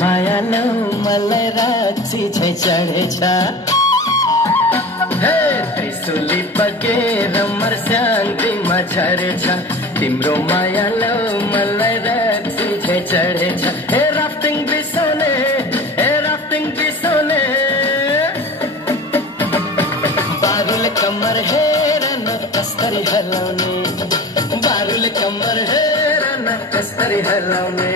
मायालो मलाई राक्षी झै चढेछ हे त्रिशुली बगेर मर्स्याङ्गीमा झरेछ तिम्रो मायालो मलाई राक्षी झै चढेछ हे राफ्टिङ बिसाउने बारुल कमर हेर न कसरी हलाउने बारुल कमर हेर न कसरी हलाउने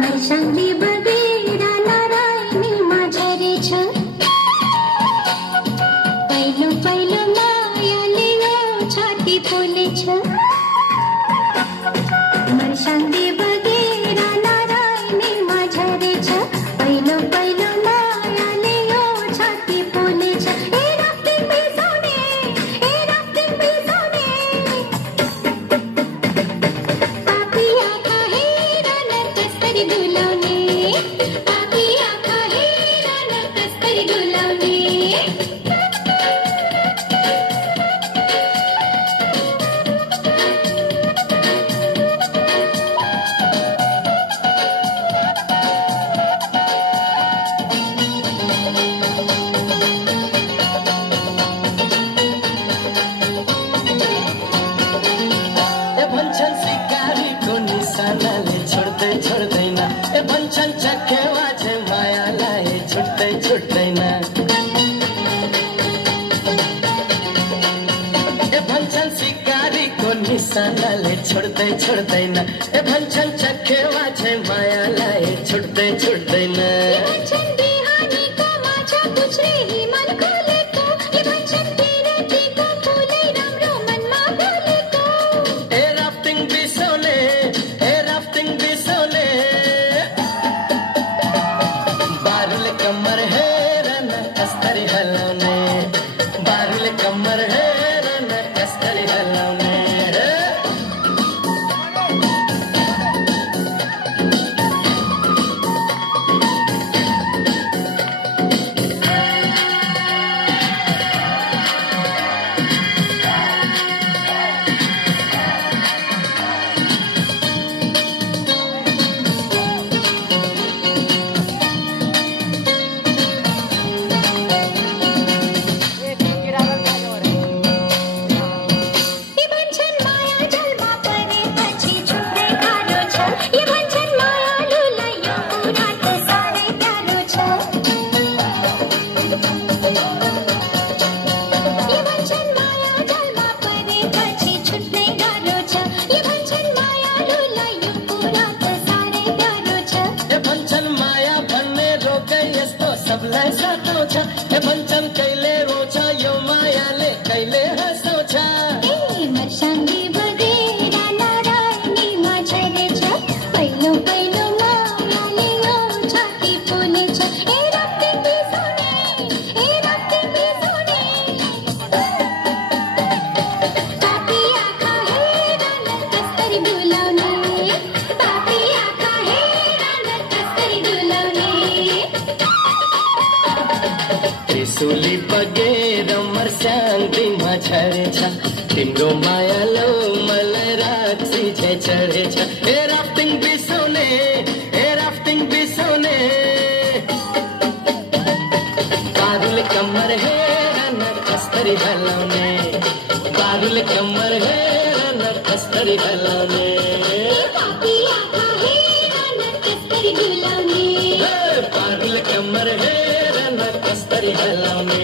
मर्स्याङ्गी बगेर नारायणीमा झरेछ पहिलो पहिलो मायाले यो छाती पोलेछ मर्स्याङ्गी बगेर नारायणीमा झरेछ पहिलो पहिलो मायाले यो छाती पोलेछ ए राफ्टिङ बिसाउने पापी आँखा हेर न कसरी डुलाउने पापी आँखा हेर न कसरी डुलाउने भन्छन् सिकारीको निशानाले छोड्दैन भन्छन् चखेवा चाहिँ मायालाई छुट्दैन भन्छन् सिकारीको निशानाले छोड्दैन भन्छन् चखेवा चाहिँ मायालाई छुट्दैन भन्छन् बिहानीको माछा पुछ्रे हिमाल खोलेको भन्छन् तिरेतीको फुलै राम्रो मनमा बोलेको ए राफ्टिङ बिसाउने बारुल कमर हेर न कसरी हलाउने बारुल कमर हेर न कसरी हलाउने भन्छन् कहिले रोछ यो मायाले कहिले हँसाउँछ मर्स्याङ्गी बगेर नारायणीमा झरेछ पहिलो पहिलो मायाले यो छाती पोलेछ ए राफ्टिङ बिसाउने पापी आँखा हेर न कसरी डुलाउने पापी आँखा हेर न कसरी डुलाउने त्रिशुली बगेर मर्स्याङ्गीमा झरेछ तिम्रो मायालो मलाई राक्षी झै चढेछ हे राफ्टिङ बिसाउने बारुल कमर हेर न कसरी हलाउने बारुल कमर हेर न कसरी हलाउने पापी आँखा हेर न कसरी डुलाउने बारुल कमर हेर न कसरी हलाउने